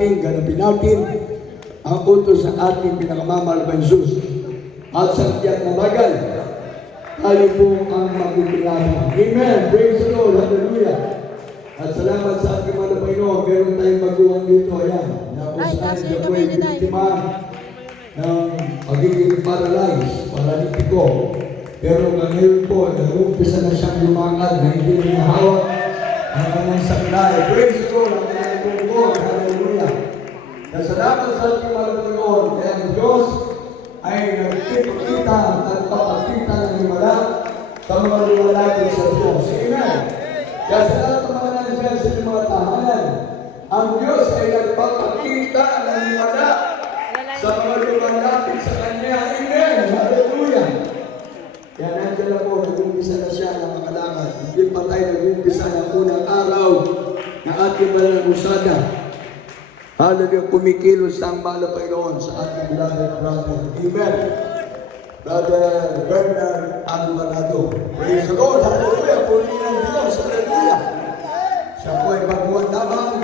natin, ganapin natin ang utos sa ating pinakamamahal na Jesus. At sa tiyak na bagay, tayo po ang magpipilano. Amen. Praise the Lord. Hallelujah. At salamat sa ating mga Panginoon. Meron tayong baguhan dito. Ayan. Na kung saan siya po ay biktima ng magiging paralitiko. Pero ngayon po, nag-umpisa na siyang lumakad na hindi niya hawak ang kanyang saklay. Praise the Lord. Ang kanyang bungkol. Hallelujah. Salamat sa ating mga Panginoon. Kaya ang Diyos ay nagkikita at papakita ng himala sa mga lumalaki sa Diyos. Amen. Kaya sa lahat ng mga nandiyan sa mga tahanan, ang Diyos ay nagpapakita ng himala sa mga lumalapit sa Kanya. Amen. Hallelujah. Kaya nandiyan na po, nag-umpisa na siya ng makalakad. Hindi pa tayo nag-umpisa ng unang araw na ating malalagusada. Hallelujah, kumikilos ang mahal na Panginoon sa ating beloved brother. Amen. Brother Bernard Alvarado. Praise the Lord. Hallelujah. Purihin ang Diyos. Hallelujah. Siya po ay baguhan lamang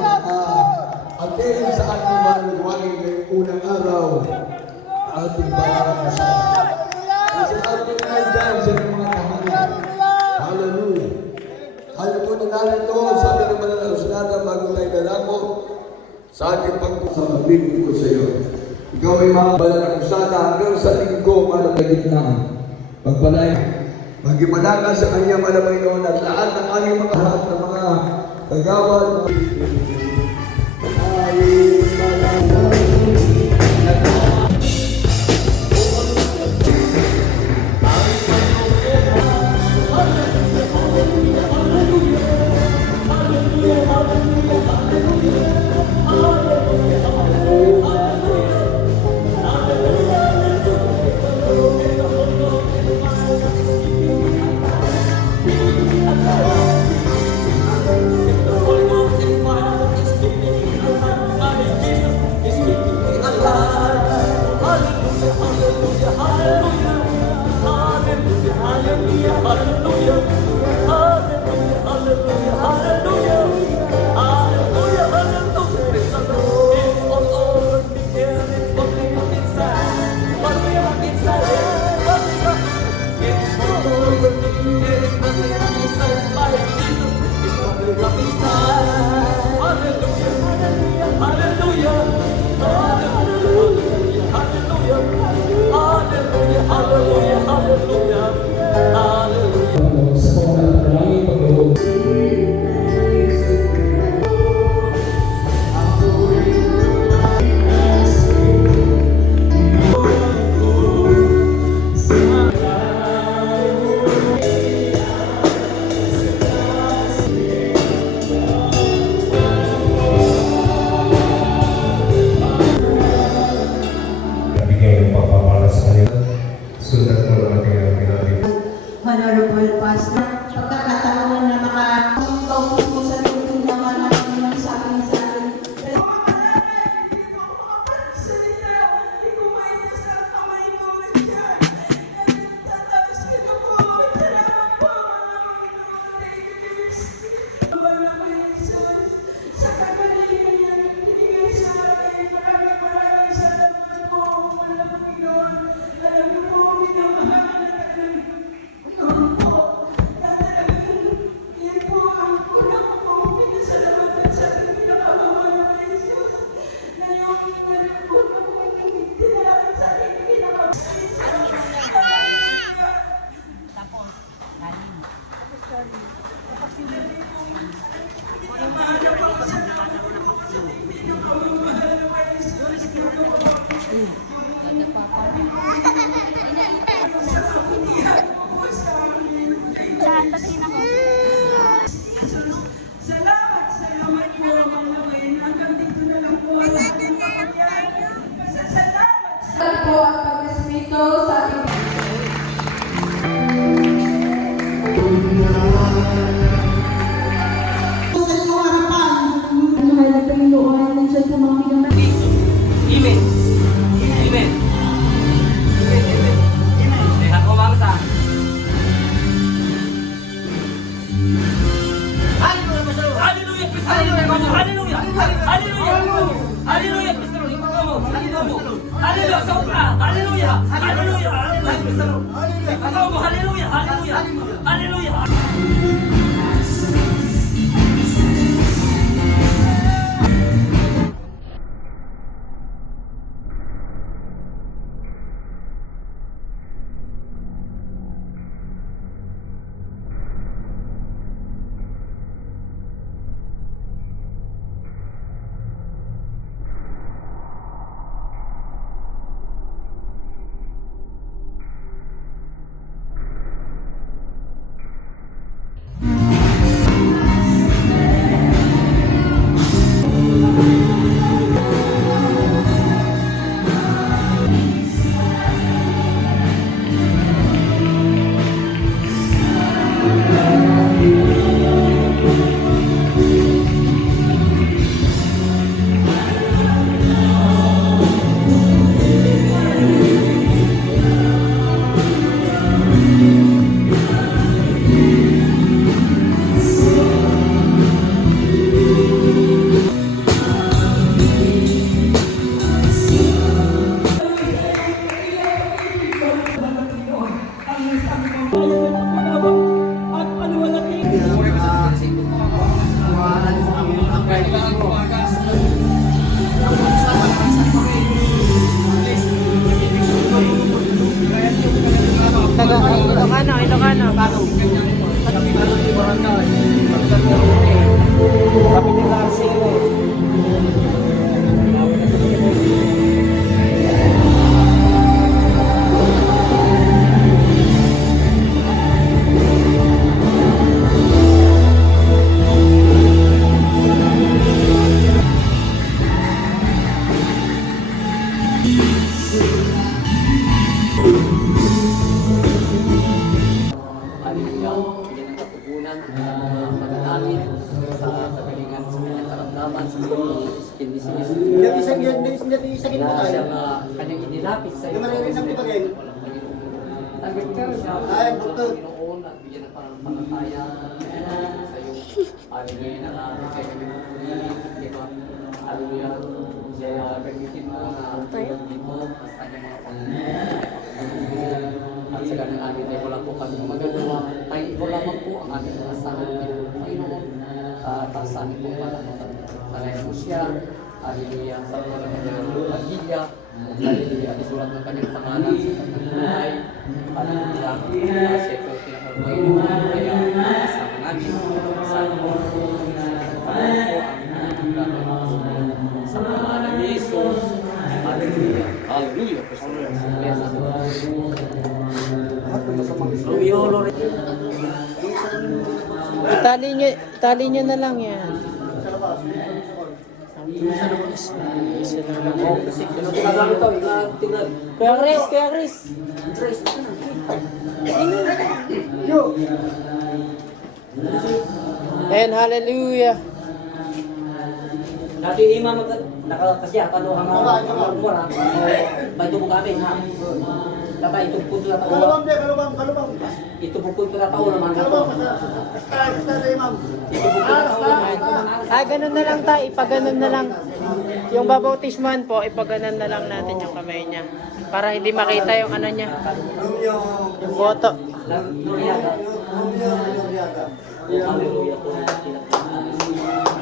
atin sa ating maluwagin ngayong unang araw ating pag-aasawa. Kasi ating nandyan sa mga tahanan. Hallelujah. Alam po na narito, sabi ng mananalusunatan bago tayo dalako, sa ating pagpapalibig ko sa iyo. Ikaw ay mga banal na kusada hanggang sa linggo malagitnaan. Pagpalaya, magimanakan sa kanya malamay noon at lahat ng aming mga lahat ng mga kagawad. Praise the Lord. Ikaw mo, hallelujah, hallelujah, hallelujah. Ilocano. Na siyang kanyang inilapit sa iyo. Tagit ka siya. Ay, Panginoon at bigyan ng pananampalataya sa iyo. Hallelujah na namin kaya kami ng di ba? Hallelujah. Kaya gamitin mo na hindi mo at kanyang mga Panginoon. At sa ganang amin ay wala po kami magagawa. Tayo ito lamang po ang aming asahan ng Panginoon. Taasan po pala. Talayan mo siya. Hallelujah. Sa mga pagkakagilya. Hallelujah. Isulat ng kanyang pangalan sa kanyang buhay. Hallelujah. Siya ito pinakabuhay naman. Kaya kasama namin. Sa po sa pangalan ni Jesus. Hallelujah. Hallelujah. Itali nyo na lang yan. Kuya Chris. Ayan, hallelujah. Dati imam nakakasya paano ang wala. May tubo kami ha. Dapat itu pun tu tahu. Kalubang. Itu pun tu tahu naman. Kalubang sa imam. Itu pun Ganun na lang tayo, ipaganon na lang. Yung babautisman po, ipaganon na lang natin yung kamay niya. Para hindi makita yung ano niya. Yung boto.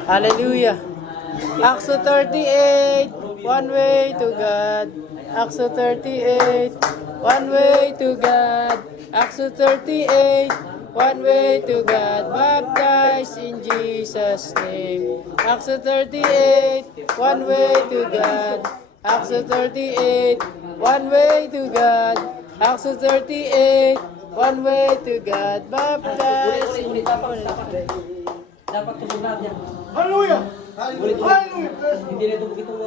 Hallelujah. Acts 38, one way to God. Acts 38, one way to God. Acts 38, one way to God. Baptized in Jesus' name. Acts 38, one way to God. Acts 38, one way to God. Acts 38, one way to God. Baptized in dapat tubog natin. Hallelujah! Ulit. Hallelujah! Hindi na tubog itong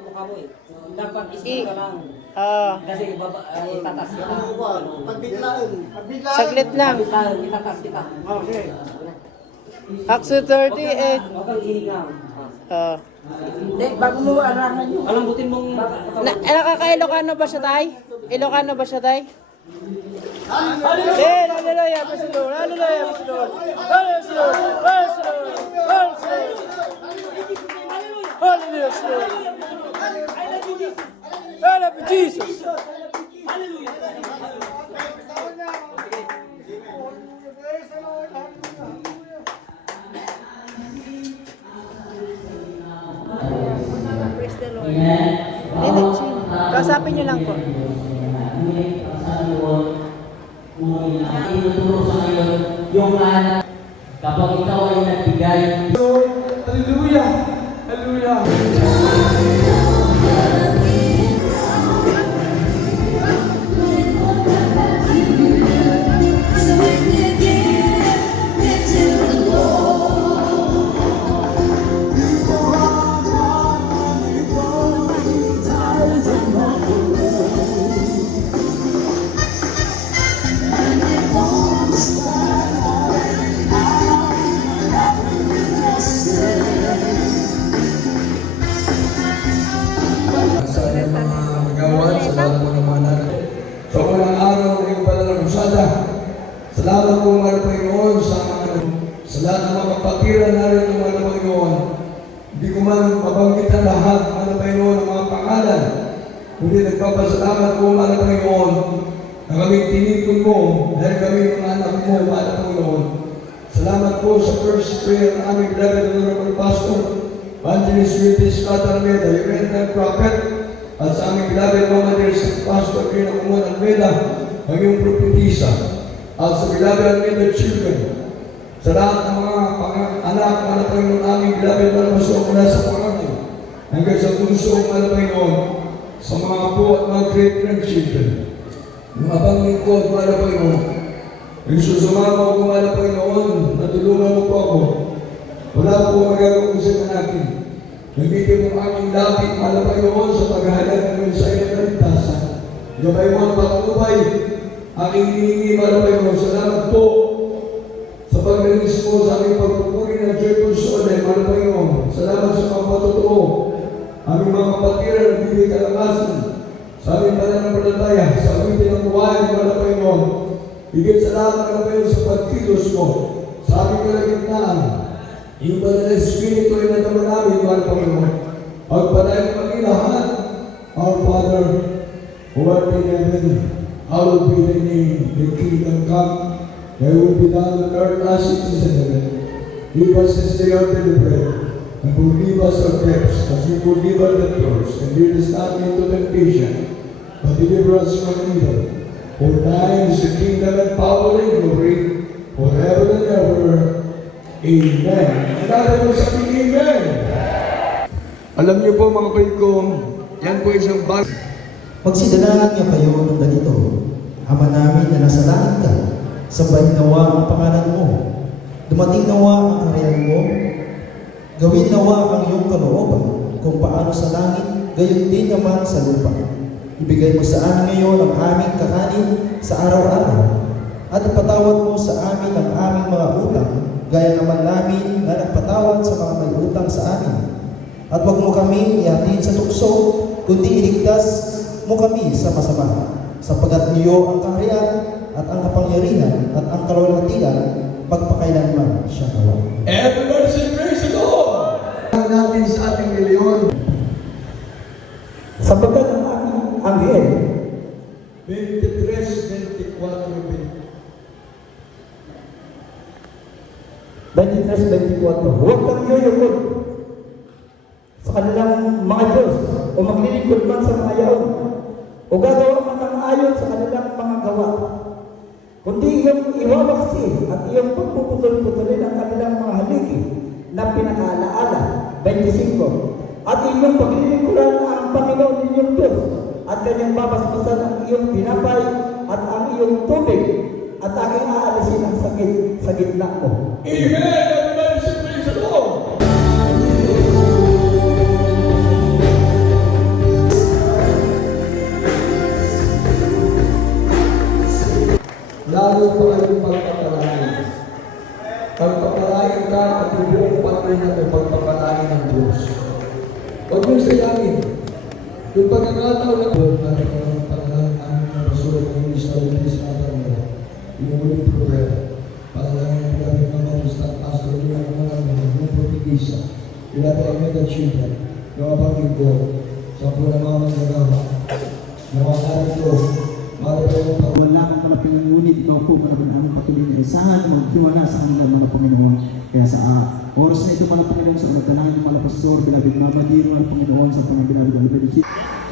mukha mo eh. Dapat isip ka lang. Kasi itatas kita. Pagbiglaan. Saglit lang. Itatas kita. Okay. Acts 38. Huwag kang hihingaw. Bago mo arahan yun. Alambutin mong... Nakaka-Ilocano ba siya, tay? Ilocano ba siya, tay? Hallelujah! Hallelujah! Praise the Lord! Hallelujah! Praise the Lord! Praise the Lord! Praise the Lord! Praise the Lord! Hallelujah! I love you, Jesus! the Lord. Hindi, chill. Kausapin niyo lang po. Ituturo sa ngayon yung anak kapag ikaw ay nagbigay. Hallelujah! Hallelujah! Sa inyong mga magawad, salamat po ng mga natin. Sa unang araw ng iyong pananalusada, salamat po mga Panginoon sa lahat ng mga kapatiran narin ng mga Panginoon. Hindi ko man mabanggit ang lahat mga Panginoon ng mga pangalan. Kundi nagpapasalamat po mga Panginoon na kami tinipon mo dahil kami mga anak mo mga Panginoon. Salamat po sa first prayer ng aming beloved Honorable Pastor Evangelist Wiltis Catarmeda, yung Reverend Prophet, at sa aming beloved Mama Dearest Pastor Rina Kumon Almeda, ang iyong propetisa, at sa beloved Almeda children, sa lahat ng mga anak na Panginoon aming beloved na Pastor mula sa panganay, hanggang sa puso ng Panginoon, sa mga apo at mga great-grandchildren, yung abang lingkod, mga Panginoon, yung susumama ko, mga Panginoon, natulungan mo po ako. Wala po magagawin sa natin. Nagiging mo aming lapit, mga Panginoon, sa paghahalag ng mensahe ng kaligtasan. Gabay mo ang patnubay, aking hihingi, mga Panginoon. Salamat po sa paglingis mo sa aming pagpupuri ng Joyful Sunday, mga Panginoon. Salamat sa mga patotoo. Aming mga kapatiran na bibig kalakasan sa aming pananampalataya, sa aming tinakuhaan, mga Panginoon. Higit sa lahat, mga Panginoon, sa pagkilos mo, sa aming kalagitnaan. Yung banal na Espiritu ay natama namin, mga Panginoon. Pagpalain kami lahat, our Father, who art in heaven, hallowed be thy name, thy kingdom come, thy will be done on earth as it is in heaven. Give us this day our daily bread, and forgive us our debts, as we forgive our debtors, and lead us not into temptation, but deliver us from evil. For thine is the kingdom and power and glory, forever and ever. Amen. Natin mo sabihin, Amen. Alam niyo po mga kaibigan, yan po isang bagay. Magsidalangin nga kayo ng ganito. Ama namin na nasa langit ka, sabayin nawa ang pangalan mo. Dumating nawa ang kaharian mo. Gawin nawa ang iyong kalooban, kung paano sa langit, gayon din naman sa lupa. Ibigay mo sa amin ngayon ang aming kakanin sa araw-araw. At ipatawad mo sa amin ang aming mga utang, gaya naman namin na nagpatawad sa mga may utang sa amin. At huwag mo kami ihatid sa tukso, kundi iligtas mo kami sa masama. Sapagat niyo ang kaharian at ang kapangyarihan at ang kalwalhatian pagpakailanman siya nawa. Everybody say praise the Lord! Ang natin sa ating milyon. Sapagat ang aking anghel 23, 24, 23-24, huwag kang yuyukod sa kanilang mga Diyos o maglilingkod man sa mga yaon o gagawa man ng ayon sa kanilang mga gawa, kundi iyong iwawaksi at iyong pagpuputol-putulin ang kanilang mga haligi na pinakaalaala. 25, at iyong paglilingkuran ang Panginoon ninyong Diyos at kanyang babasbasan ang iyong tinapay at ang iyong tubig at aking aalisin ang sakit sa gitna mo. Amen! Everybody say praise the Lord! Lalo pa kayong pagpapalain. Pagpapalain ka at yung buong pamilya na ito pagpapalain ng Diyos. Huwag mong sayangin. Yung pagkakataon na panalangin namin ng Rasul ng Ministro ng Israel, yung ulit problema. Panalangin namin ng mga Pastor nila ng mga propetisa. Ilapay ang mga children, mga pangingko, sa mga magagawa. Mga ito, wala kang kalapingan, ngunit ikaw po karaman ang patuloy na isahan, magtiwala sa kanilang mga Panginoon. Kaya sa Oras na ito, mga Panginoon, sa ulat na ng mga pastor, bilabid Mama Dino, at Panginoon, sa Panginoon, bilabid Alfredo.